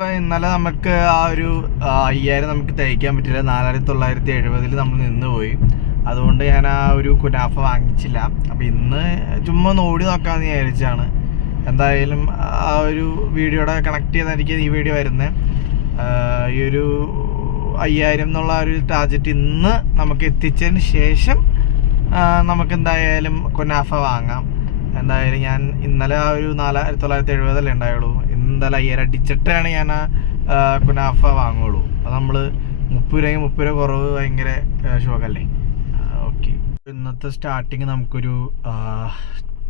ഇപ്പം ഇന്നലെ നമുക്ക് ആ ഒരു 5000 നമുക്ക് തയ്ക്കാൻ പറ്റില്ല. 4970 നമ്മൾ നിന്ന് പോയി. അതുകൊണ്ട് ഞാൻ ആ ഒരു കുനാഫ വാങ്ങിച്ചില്ല. അപ്പം ഇന്ന് ചുമ്മാ ഒന്ന് ഓടി നോക്കാമെന്ന് വിചാരിച്ചാണ്. എന്തായാലും ആ ഒരു വീഡിയോയുടെ കണക്ട് ചെയ്തായിരിക്കും ഈ വീഡിയോ വരുന്നത്. ഈ ഒരു 5000 എന്നുള്ള ഒരു ടാർജറ്റ് ഇന്ന് നമുക്ക് എത്തിച്ചതിന് ശേഷം നമുക്ക് എന്തായാലും കുനാഫ വാങ്ങാം. എന്തായാലും ഞാൻ ഇന്നലെ ആ ഒരു 4970 ഉണ്ടായുള്ളൂ. എന്തായാലും 5000 അടിച്ചിട്ടാണ് ഞാൻ ആ കുനാഫ വാങ്ങുള്ളൂ. അത് നമ്മൾ 30 രൂപ കുറവ് ഭയങ്കര ഷോക്കല്ലേ. ഓക്കെ, ഇന്നത്തെ സ്റ്റാർട്ടിങ് നമുക്കൊരു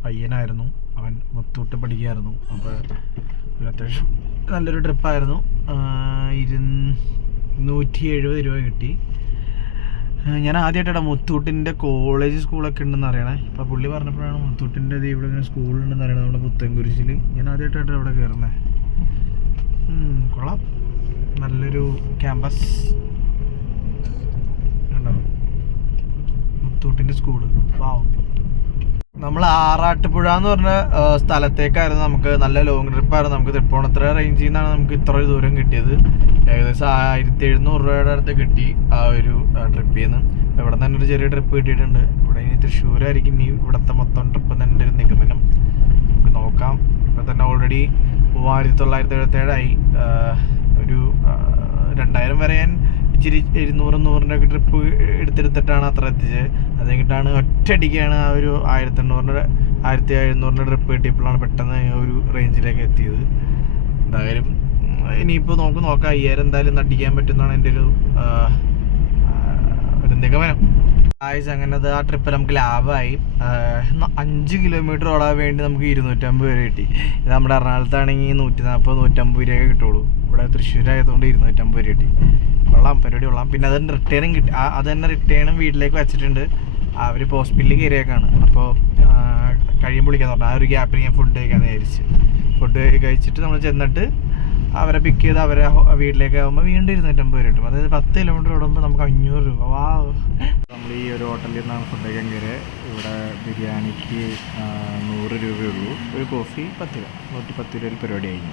പയ്യനായിരുന്നു. അവൻ മുത്തൂട്ട് പഠിക്കുകയായിരുന്നു. അപ്പോൾ ഒരു അത്യാവശ്യം നല്ലൊരു ട്രിപ്പായിരുന്നു. 270 രൂപ കിട്ടി. ഞാൻ ആദ്യമായിട്ടാണ് മുത്തൂട്ടിൻ്റെ കോളേജ് സ്കൂളൊക്കെ ഉണ്ടെന്ന് അറിയണേ. ഇപ്പോൾ പുള്ളി പറഞ്ഞപ്പോഴാണ് മുത്തൂട്ടിൻ്റെ ഇവിടെ ഇങ്ങനെ സ്കൂളുണ്ടെന്ന് അറിയണം, നമ്മുടെ പുത്തൻകുരിശിൽ. ഞാൻ ആദ്യമായിട്ടാണ് ഇവിടെ കയറുന്നത്. കൊള്ളാം, നല്ലൊരു ക്യാമ്പസ് ഉണ്ടോ, മുത്തൂട്ടിൻ്റെ സ്കൂള്. വാവ്. നമ്മൾ ആറാട്ടുപുഴ എന്ന് പറഞ്ഞ സ്ഥലത്തേക്കായിരുന്നു. നമുക്ക് നല്ല ലോങ് ട്രിപ്പായിരുന്നു. നമുക്ക് തൃപ്പൂണിത്തുറ റേഞ്ചിൽ നിന്നാണ് നമുക്ക് ഇത്ര ദൂരം കിട്ടിയത്. ഏകദേശം 1700 രൂപയുടെ അടുത്ത് കിട്ടി ആ ഒരു ട്രിപ്പിൽ നിന്ന്. ഇവിടെ നിന്ന് തന്നെ ഒരു ചെറിയ ട്രിപ്പ് കിട്ടിയിട്ടുണ്ട്. ഇവിടെ ഇനി തൃശ്ശൂരായിരിക്കും ഇനി ഇവിടുത്തെ മൊത്തം ട്രിപ്പ് തന്നെ ഒരു നിഗമനം. നമുക്ക് നോക്കാം. ഇപ്പം തന്നെ ഓൾറെഡി 3977 ഒരു 2000 വരെ ഞാൻ ഇച്ചിരി 200 ഒക്കെ ട്രിപ്പ് എടുത്തെടുത്തിട്ടാണ് അത്ര എത്തിച്ചത്. അത് കഴിഞ്ഞിട്ടാണ് ഒറ്റയടിക്കാണ് ആ ഒരു 1700 ട്രിപ്പ് കിട്ടിയപ്പോഴാണ് പെട്ടെന്ന് ഒരു റേഞ്ചിലേക്ക് എത്തിയത്. എന്തായാലും ഇനിയിപ്പോൾ നോക്കാം 5000 എന്തായാലും അടിക്കാൻ പറ്റുമെന്നാണ് എൻ്റെ ഒരു നിഗമനം. അങ്ങനത്തെ ആ ട്രിപ്പ് നമുക്ക് ലാഭമായി. 5 കിലോമീറ്റർ ഓടാൻ വേണ്ടി നമുക്ക് 250 രൂപ കിട്ടി. ഇത് നമ്മുടെ എറണാകുളത്താണെങ്കിൽ 140-150 രൂപ കിട്ടുള്ളൂ. ഇവിടെ തൃശ്ശൂരായതുകൊണ്ട് 250 രൂപ കിട്ടി. കൊള്ളാം, പരിപാടി കൊള്ളാം. പിന്നെ അതിന് റിട്ടേണും കിട്ടി. അത് തന്നെ റിട്ടേണും വീട്ടിലേക്ക് വെച്ചിട്ടുണ്ട്. അവർ ഹോസ്പിറ്റലിൽ കയറിയേക്കാണ്. അപ്പോൾ കഴിയുമ്പോൾ വിളിക്കാന്ന് പറഞ്ഞു. ആ ഒരു ഗ്യാപ്പിൽ ഞാൻ ഫുഡ് കഴിക്കാമെന്ന് വിചാരിച്ച് ഫുഡ് കഴിച്ചിട്ട് നമ്മൾ ചെന്നിട്ട് അവരെ പിക്ക് ചെയ്ത് അവരെ വീട്ടിലേക്ക് ആകുമ്പോൾ വീണ്ടും 250 രൂപ കിട്ടും. അതായത് 10 കിലോമീറ്റർ ഓടുമ്പോൾ നമുക്ക് 500 രൂപ. വാ. നമ്മൾ ഈ ഒരു ഹോട്ടലിൽ നിന്നാണ് ഫുഡ് കഴിക്കാൻ കയറിയത്. ഇവിടെ ബിരിയാണിക്ക് 100 രൂപയുള്ളൂ. ഒരു കോഫി 10 രൂപ, 110 രൂപയിൽ പരിപാടി കഴിഞ്ഞു.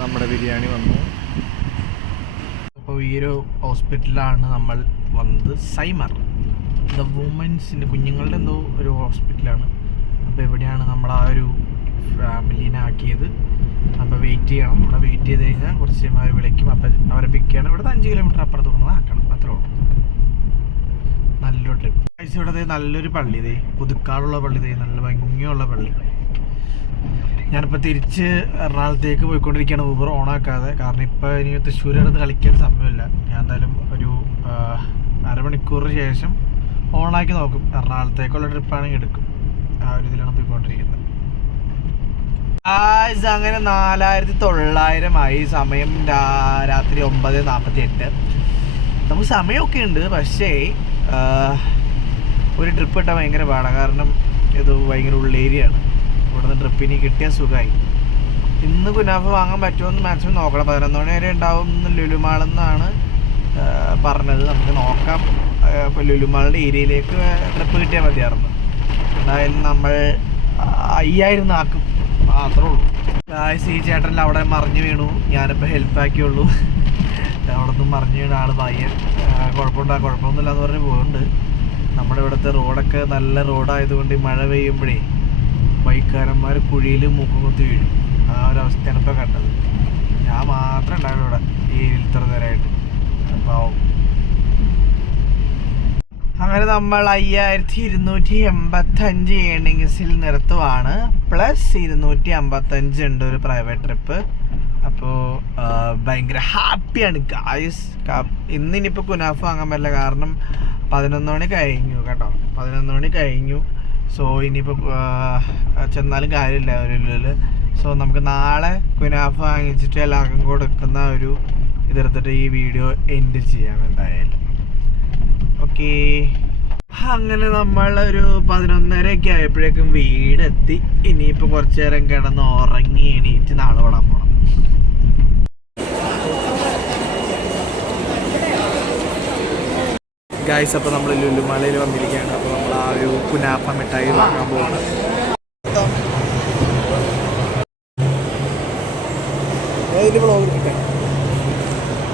നമ്മുടെ ബിരിയാണി വന്നു. അപ്പോൾ ഈ ഒരു ഹോസ്പിറ്റലിലാണ് നമ്മൾ വന്നത്. സൈമർ ദ വുമൻസിൻ്റെ കുഞ്ഞുങ്ങളുടെ എന്തോ ഒരു ഹോസ്പിറ്റലാണ്. അപ്പോൾ എവിടെയാണ് നമ്മൾ ആ ഒരു ഫാമിലീനെ ആക്കിയത്. അപ്പോൾ വെയിറ്റ് ചെയ്യണം. ഇവിടെ വെയിറ്റ് ചെയ്ത് കഴിഞ്ഞാൽ കുറച്ച് അവർ വിളിക്കും. അപ്പം അവരെ പിക്ക് ചെയ്യണം. ഇവിടുത്തെ 5 കിലോമീറ്റർ അപ്പുറത്ത് കൊണ്ടു ആക്കണം. അത്രേ ഉള്ളൂ. നല്ലൊരു ട്രിപ്പ്. ഇവിടെ നല്ലൊരു പള്ളി, ഇതേ പുതുക്കാടുള്ള പള്ളി, ഇതേ നല്ല ഭംഗിയുള്ള പള്ളി. ഞാനിപ്പോൾ തിരിച്ച് എറണാകുളത്തേക്ക് പോയിക്കൊണ്ടിരിക്കുകയാണ് ഊബർ ഓണാക്കാതെ. കാരണം ഇപ്പോൾ ഇനി തൃശ്ശൂരടുത്ത് കളിക്കാൻ സമയമില്ല. ഞാൻ എന്തായാലും ഒരു അരമണിക്കൂറിന് ശേഷം ഓണാക്കി നോക്കും. എറണാകുളത്തേക്കുള്ള ട്രിപ്പാണെങ്കിൽ എടുക്കും. ആ ഒരു ഇതിലാണ് പോയിക്കൊണ്ടിരിക്കുന്നത്. അങ്ങനെ 4900 ആയി. സമയം രാത്രി 9:48. നമുക്ക് സമയമൊക്കെ ഉണ്ട്. പക്ഷേ ഒരു ട്രിപ്പ് ഇട്ടാൽ ഭയങ്കര പാടാണ്. കാരണം ഇത് ഭയങ്കര ഉള്ളേരിയാണ്. ഇവിടുന്ന് ട്രിപ്പിന് കിട്ടിയ സുഖമായി. ഇന്ന് കുനാഫ വാങ്ങാൻ പറ്റുമെന്ന് മാക്സിമം നോക്കണം. 11 മണി വരെ ഉണ്ടാവും ലുലുമാളെന്നാണ് പറഞ്ഞത്. നമുക്ക് നോക്കാം. ഇപ്പോൾ ലുലുമാളിൻ്റെ ഏരിയയിലേക്ക് ട്രിപ്പ് കിട്ടിയാൽ മതിയായിരുന്നു. എന്തായാലും നമ്മൾ 5000 ആക്കും. അത്രേ ഉള്ളൂ. ഈ ചേട്ടനിൽ അവിടെ മറിഞ്ഞു വീണു. ഞാനിപ്പോൾ ഹെൽപ്പാക്കിയുള്ളൂ. അവിടെ നിന്നും മറിഞ്ഞു വീണ ആൾ പയ്യൻ. കുഴപ്പമൊന്നുമില്ല എന്ന് പറഞ്ഞ് പോകുന്നുണ്ട്. നമ്മുടെ ഇവിടുത്തെ റോഡൊക്കെ നല്ല റോഡായതുകൊണ്ട് ഈ മഴ പെയ്യുമ്പോഴേ ബൈക്കാരന്മാർ കുഴിയിൽ മൂക്കം കുത്തി വീഴും. ആ ഒരവസ്ഥയാണ് ഇപ്പോൾ കണ്ടത്. ഞാൻ മാത്രം ഉണ്ടായിരുന്നു ഇവിടെ ഈ ഇത്ര നേരമായിട്ട്. പാവം. അങ്ങനെ നമ്മൾ 5285 ഏണിങ്സിൽ നിർത്തുവാണ്. പ്ലസ് 255 ഉണ്ട് ഒരു പ്രൈവറ്റ് ട്രിപ്പ്. അപ്പോൾ ഭയങ്കര ഹാപ്പിയാണ് ഗായ്സ്. ഇന്നിനിപ്പോൾ കുനാഫ വാങ്ങാൻ പറ്റില്ല. കാരണം 11 മണി കഴിഞ്ഞു കേട്ടോ. 11 മണി കഴിഞ്ഞു. സോ ഇനിയിപ്പോൾ ചെന്നാലും കാര്യമില്ല ഒരു. സോ നമുക്ക് നാളെ കുനാഫ വാങ്ങിച്ചിട്ട് എല്ലാവർക്കും കൊടുക്കുന്ന ഒരു ഇതെടുത്തിട്ട് ഈ വീഡിയോ എൻഡ് ചെയ്യാം എന്തായാലും. ഓക്കേ, അങ്ങനെ നമ്മളൊരു 11:30 ആയപ്പോഴേക്കും വീടെത്തി. ഇനിയിപ്പോൾ കുറച്ച് നേരം കിടന്ന് ഉറങ്ങി എണീറ്റ് നാളെ ഓടാൻ പോകണം. ഗായ്സ്, അപ്പോൾ നമ്മൾ ലുലുമാലയിൽ വന്നിരിക്കുകയാണ്. അപ്പോൾ നമ്മൾ ആ ഒരു കുനാഫ മിഠായി വാങ്ങാൻ പോവാണ്. വ്ളോഗ്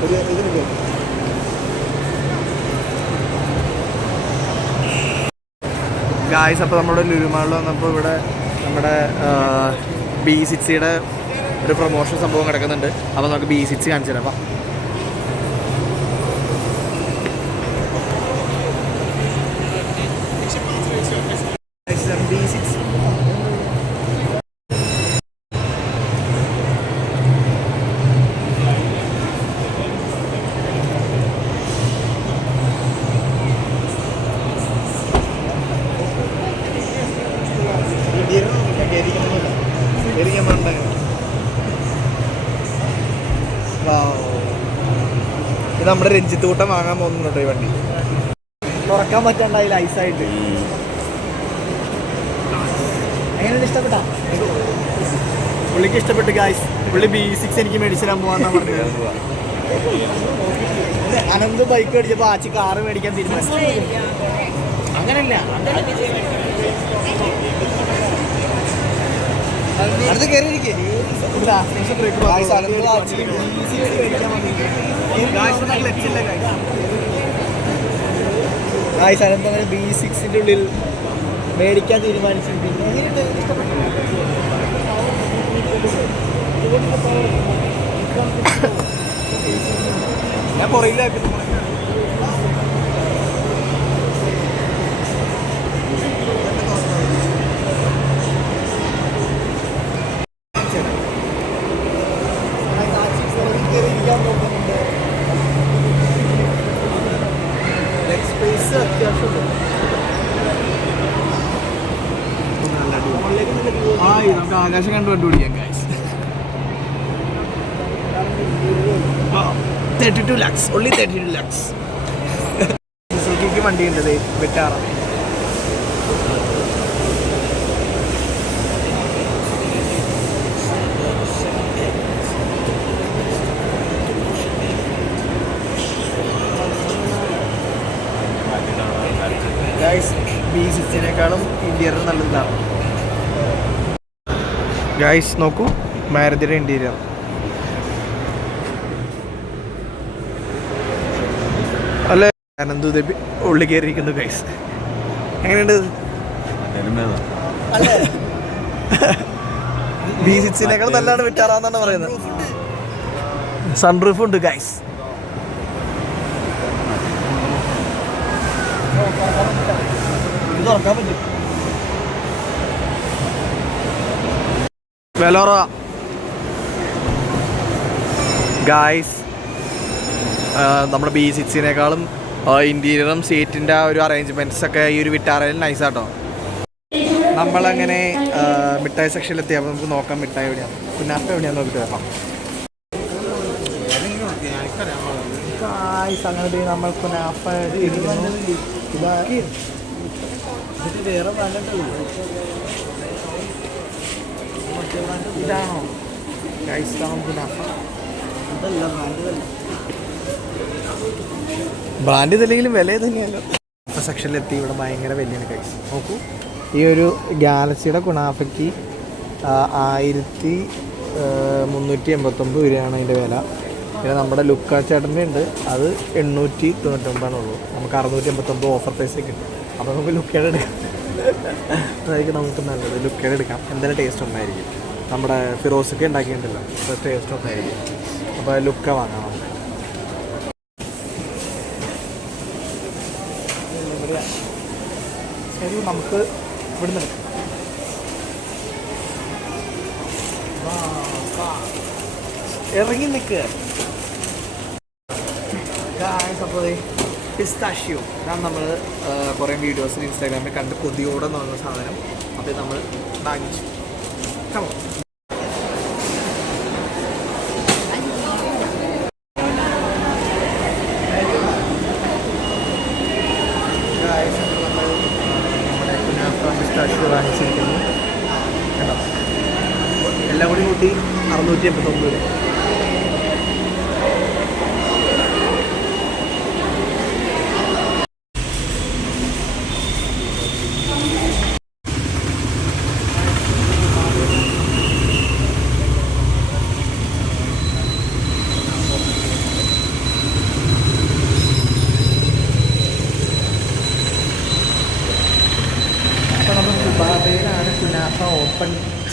ഒരു ഇതിനുണ്ട്. ഗായ്സ്, അപ്പോൾ നമ്മുടെ ലുലുമാളിൽ വന്നപ്പോൾ ഇവിടെ നമ്മുടെ B60യുടെ ഒരു പ്രൊമോഷൻ സംഭവം കിടക്കുന്നുണ്ട്. അപ്പോൾ നമുക്ക് B60 കാണിച്ചു തരാം. B60 ഇത് നമ്മുടെ രഞ്ജിത്ത് കൂട്ടം വാങ്ങാൻ പോകുന്നുണ്ടോ ഈ വണ്ടി? തുറക്കാൻ പറ്റണ്ടായില്ല, ഐസായിട്ട്. എങ്ങനെയാണ് ഇഷ്ടപ്പെട്ടാ? പുള്ളിക്ക് ഇഷ്ടപ്പെട്ടു ഗായ്സ്. പുള്ളി B60 എനിക്ക് മേടിച്ചു തരാൻ പോവാന്നാ പറഞ്ഞത്. അനന്ത് ബൈക്ക് മേടിച്ചപ്പോൾ ആച്ചി കാറ് മേടിക്കാൻ തീരുമാനിച്ചു. അങ്ങനല്ല, അടുത്ത് കയറിയിരിക്കേ. അനന്തങ്ങനെ B60ന്റെ ഉള്ളിൽ മേടിക്കാൻ തീരുമാനിച്ചിട്ടുണ്ട്. ഞാൻ പുറയിലാക്കി. നമുക്ക് ആകാശം കണ്ടുപിടിക്കാം ഗൈസ്. 32 lakhs, only 32 lakhs. സുസുക്കിക്ക് വണ്ടിയുണ്ട് വിട്ടാറ. ഗൈസ്, B60നേക്കാളും ഇന്റീരിയർ നല്ലതാണ്. ഗൈസ് നോക്കൂ, മാരുതിയുടെ ഇന്റീരിയർ. അല്ലേ, അനന്തു ഉള്ളി കയറിയിരിക്കുന്നു ഗൈസ്. എങ്ങനെയുണ്ട്? B60നേക്കാൾ നല്ലതാണ് വിട്ടാറാന്നാണ് പറയുന്നത്. സൺറൂഫ് ഉണ്ട് ഗൈസ്. വെലോറ ഗായ്സ്, നമ്മുടെ B60നേക്കാളും ഇന്റീരിയറും സീറ്റിൻ്റെ ഒരു അറേഞ്ച്മെൻറ്റ്സ് ഒക്കെ ഈ ഒരു വിട്ടാറയിൽ നൈസാട്ടോ. നമ്മളങ്ങനെ മിഠായി സെക്ഷനിലെത്തി. അപ്പോൾ നമുക്ക് നോക്കാം മിഠായി എവിടെയാണ്, കുനാഫ എവിടെയാന്ന് നോക്കിയിട്ട് വരാം. ഗായ്സ്, അങ്ങനെ നമ്മൾ കുനാഫ വേറെ ഇതാണോ ഗൈസ്? കുനാഫ ബ്രാൻഡ് ഇതല്ലെങ്കിലും വില തന്നെയല്ലോ. സെക്ഷനിലെത്തി. ഇവിടെ ഭയങ്കര വലിയാണ് ഗൈസ്. നോക്കൂ, ഈ ഒരു ഗാലക്സിയുടെ കുനാഫയ്ക്ക് 1389 രൂപയാണ് അതിൻ്റെ വില. പിന്നെ നമ്മുടെ ലുക്ക ചേട്ടൻ്റെ ഉണ്ട്, അത് 899 ഉള്ളൂ. നമുക്ക് 689 ഓഫർ പ്രൈസ് കിട്ടും. അപ്പോൾ നമുക്ക് ലുക്കയുടെ എടുക്കാം. അതായിരിക്കും നമുക്ക് നല്ലത്. ലുക്കയുടെ എടുക്കാം, എന്തായാലും ടേസ്റ്റ് ഉണ്ടായിരിക്കും. നമ്മുടെ ഫിറോസൊക്കെ ഉണ്ടാക്കിയിട്ടുണ്ടല്ലോ, അപ്പോൾ ടേസ്റ്റ് ഒന്നായിരിക്കും. അപ്പോൾ ലുക്ക വാങ്ങാം നമുക്ക്. ശരി, നമുക്ക് ഇവിടുന്ന് എടുക്കാം. ഇറങ്ങി നിൽക്കുക. അപ്പോൾ പിസ്താഷ്യോ ഇതാണ് നമ്മൾ കുറേ വീഡിയോസിൽ ഇൻസ്റ്റാഗ്രാമിൽ കണ്ട് കൊതിയോടെ നോക്കുന്ന സാധനം. അത് നമ്മൾ വാങ്ങിച്ചു. കമോ പിസ്താഷ്യോ വാങ്ങിച്ചിരിക്കുന്നു. കേട്ടോ, എല്ലാം കൂടി കൂട്ടി 689 രൂപ.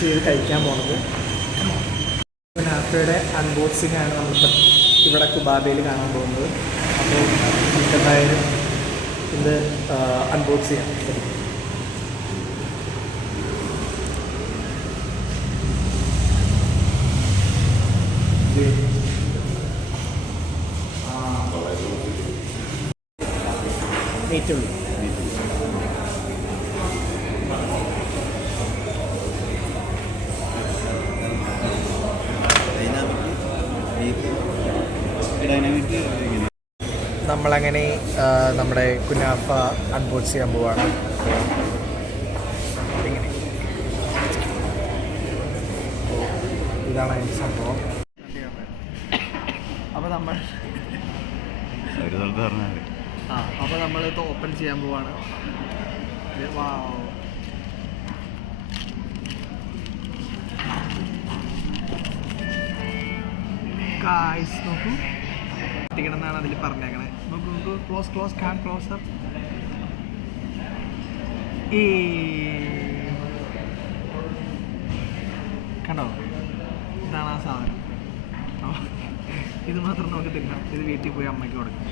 ചെയ്ത് കഴിക്കാൻ പോണത്. കുനാഫയുടെ അൺബോക്സിംഗ് ആണ് നമ്മളിപ്പോൾ ഇവിടെ കുബാബയിൽ കാണാൻ പോകുന്നത്. അപ്പോൾ എന്തായാലും ഇത് അൺബോക്സ് ചെയ്യാം. നീറ്റുള്ളൂ. നമ്മളങ്ങനെ നമ്മുടെ കുനാഫ അൺബോക്സ് ചെയ്യാൻ പോവാണ്. ഇങ്ങനെ ഇതാണ് അതിൻ്റെ സംഭവം. അപ്പോൾ നമ്മൾ അപ്പോൾ നമ്മളിത് ഓപ്പൺ ചെയ്യാൻ പോവാണ്. ഗായ്സ് നോക്കൂ, ാണ് അതിൽ പറഞ്ഞേക്കണേ. നോക്കൂ, ക്ലോസ് ക്ലോസർ. കണ്ടോ, ഇതാണ് ആ സാധനം. ഇത് മാത്രം നമുക്ക് തിന്നാം. ഇത് വീട്ടിൽ പോയി അമ്മയ്ക്ക് കൊടുക്കാം.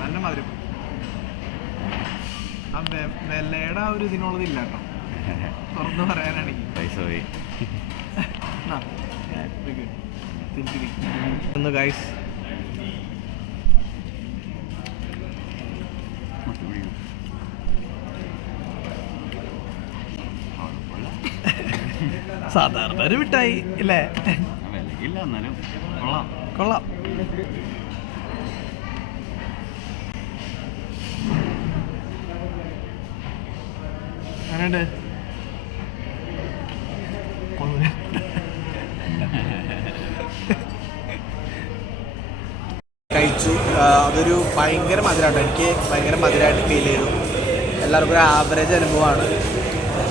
നല്ല മധുരം. ആ വെള്ളയുടെ ആ ഒരു ഇതിനുള്ളതില്ല കേട്ടോ, തുറന്ന് പറയാനാണെങ്കിൽ. ഒന്ന് ഗൈസ്, സാധാരണ ഒരു മിഠായി അല്ലേ? കൊള്ളാം. അങ്ങനെയുണ്ട്. കഴിച്ചു. അതൊരു ഭയങ്കര മധുരമാട്ടോ. എനിക്ക് ഭയങ്കര മധുരമായിട്ട് ഫീൽ ചെയ്തു. എല്ലാവർക്കും ഒരു ആവറേജ് അനുഭവമാണ്.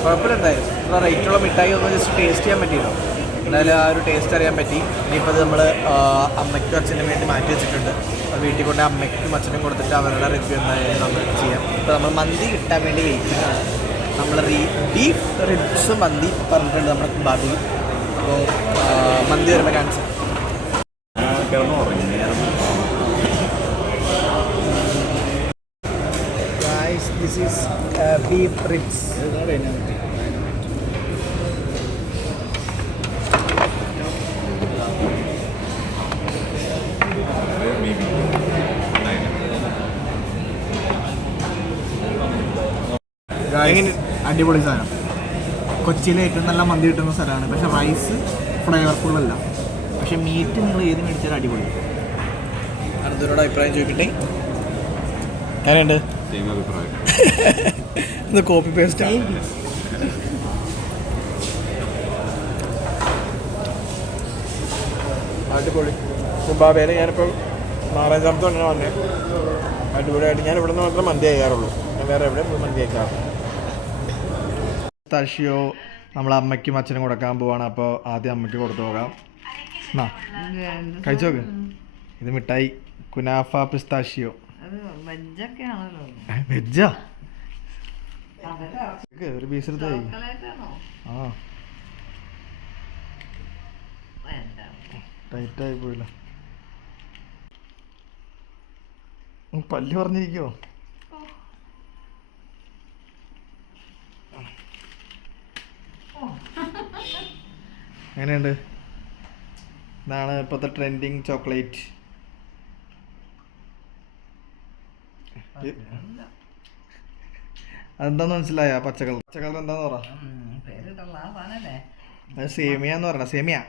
കുഴപ്പമില്ല. എന്തായാലും ഇത്ര റേറ്റുള്ള മിഠായി ഒന്ന് ജസ്റ്റ് ടേസ്റ്റ് ചെയ്യാൻ പറ്റിയല്ലോ. എന്തായാലും ആ ഒരു ടേസ്റ്റ് അറിയാൻ പറ്റി. ഇനിയിപ്പോൾ അത് നമ്മൾ അമ്മയ്ക്കും അച്ഛനും വേണ്ടി മാറ്റി വെച്ചിട്ടുണ്ട്. വീട്ടിൽ കൊണ്ട് അമ്മയ്ക്കും അച്ഛനും കൊടുത്തിട്ട് അവരുടെ റിവ്യൂ എന്തായാലും നമ്മൾ ചെയ്യാം. ഇപ്പോൾ നമ്മൾ മന്തി കിട്ടാൻ വേണ്ടി വെയിറ്റിംഗ് ആണ്. നമ്മൾ ബീഫ് റിബ്സ് മന്തി പറഞ്ഞിട്ടുണ്ട് നമ്മുടെ കുബാബിൽ. അപ്പോൾ മന്തി വരുമ്പോൾ കാണിച്ചു. This is beef ribs. അടിപൊളി സാധനം. കൊച്ചിയിലെ ഏറ്റവും നല്ല മന്തി കിട്ടുന്ന സ്ഥലമാണ്. പക്ഷെ റൈസ് ഫ്ലേവർഫുൾ അല്ല. പക്ഷെ മീറ്റ് നിങ്ങൾ ഏത് മേടിച്ചാലും അടിപൊളി. അടുത്തവരോട് അഭിപ്രായം ചോദിക്കട്ടെ. എങ്ങനെയുണ്ട്? ഇത് കോപ്പി പേസ്റ്റ് അടിപൊളി. കുബാബയിൽ ഞാനിപ്പോൾ 4-5 തന്നെ വന്നേ. അടിപൊളിയായിട്ട്. ഞാൻ ഇവിടെ നിന്ന് മാത്രം മന്തി കഴിക്കാറുള്ളൂ. ഞാൻ വേറെ എവിടെ പോയി മന്തി കഴിക്കാറുള്ളൂ. പിസ്താഷിയോ നമ്മൾ അമ്മയ്ക്കും അച്ഛനും കൊടുക്കാൻ പോവാണ്. അപ്പോൾ ആദ്യം അമ്മയ്ക്ക് കൊടുത്തു പോകാം. എന്നാ കഴിച്ചു നോക്ക്. ഇത് മിഠായി കുനാഫ പിസ്താഷിയോ. വെജാ? ഒരു പീസ് എടുത്തായി. ആ ടൈറ്റായി പോയില്ല. പല്ല് പറഞ്ഞിരിക്കോ? എങ്ങനെയുണ്ട്? ഇതാണ് ഇപ്പോഴത്തെ ട്രെൻഡിങ് ചോക്ലേറ്റ്. അതെന്താന്ന് മനസ്സിലായ? പച്ചക്കളർ. പച്ചക്കളർ എന്താന്ന് പറ. സേമിയാന്ന് പറഞ്ഞ. സേമിയോ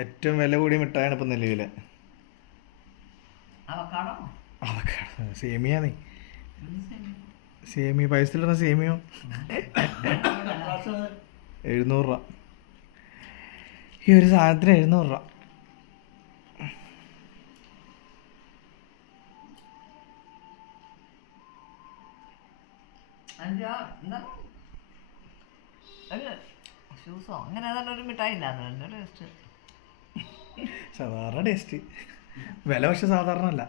ഏറ്റവും വില കൂടിയ മിഠായാണ് ഇപ്പം നിലവിൽ. സേമിയാന്നേ. സേമിയ പൈസ സേമിയോ 700 രൂപ. ഈ ഒരു സാധനത്തിന് 700 രൂപ. ഷൂസോ അങ്ങനെ ഏതാണ്ട് ഒരു മിഠായി ഇല്ലായിരുന്നു നല്ല ടേസ്റ്റ്. സാധാരണ ടേസ്റ്റ്, വില പക്ഷെ സാധാരണ അല്ല.